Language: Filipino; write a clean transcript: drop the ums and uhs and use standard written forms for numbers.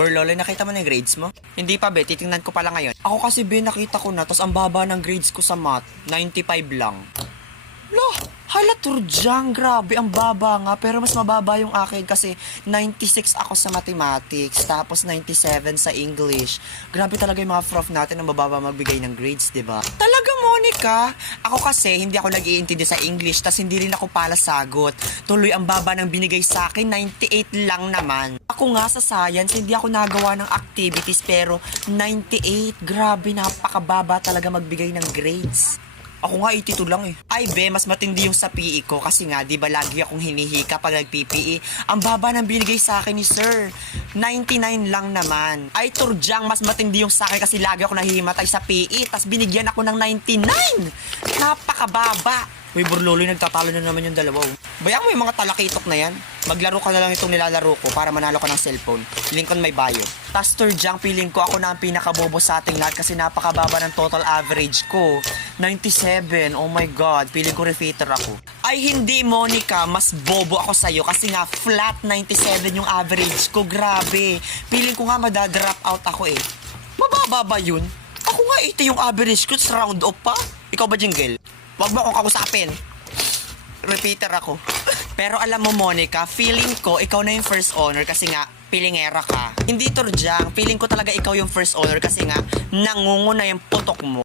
Or Lola, nakita mo na yung grades mo? Hindi pa, be. Titingnan ko pala ngayon. Ako kasi, be, nakita ko na. Tapos ang baba ng grades ko sa math, 95 lang. Loh, hala Turjang, grabe, ang baba nga. Pero mas mababa yung akin kasi 96 ako sa mathematics, tapos 97 sa English. Grabe talaga yung mga prof natin ang mababa magbigay ng grades, diba? Talaga, Monica? Ako kasi, hindi ako nag-iintindi sa English, tas hindi rin ako pala sagot. Tuloy ang baba ng binigay sa akin, 98 lang naman. Ako nga sa science, hindi ako nagawa ng activities, pero 98, grabe, napakababa talaga magbigay ng grades. Ako nga 82 lang eh. Ay be, mas matindi yung sa PE ko kasi nga, di ba lagi akong hinihika pag nag-PPE. Ang baba ng binigay sa akin ni sir. 99 lang naman. Ay Turjang, mas matindi yung sa akin kasi lagi ako nahihimatay sa PE. Tas binigyan ako ng 99. Napakababa. Uy, Burloloy, nagtatalo na naman yung dalawa. Bayang mo yung mga talakitok na yan. Maglaro ka na lang itong nilalaro ko para manalo ka ng cellphone. Link on my bio. Tas Turjang, feeling ko ako na ang pinakabobo sa ating lahat kasi napakababa ng total average ko. 97. Oh my God. Feeling ko repeater ako. Ay hindi, Monica. Mas bobo ako sa'yo kasi nga flat 97 yung average ko. Grabe. Feeling ko nga madadrop out ako eh. Mababa ba yun? Ako nga 80 yung average ko. Round off pa. Ikaw ba, Jingle? Wag mo akong kausapin. Repeater ako. Pero alam mo, Monica, feeling ko ikaw na yung first honor kasi nga pilingera ka. Hindi Turjang. Feeling ko talaga ikaw yung first honor kasi nga nangunguna yung putok mo.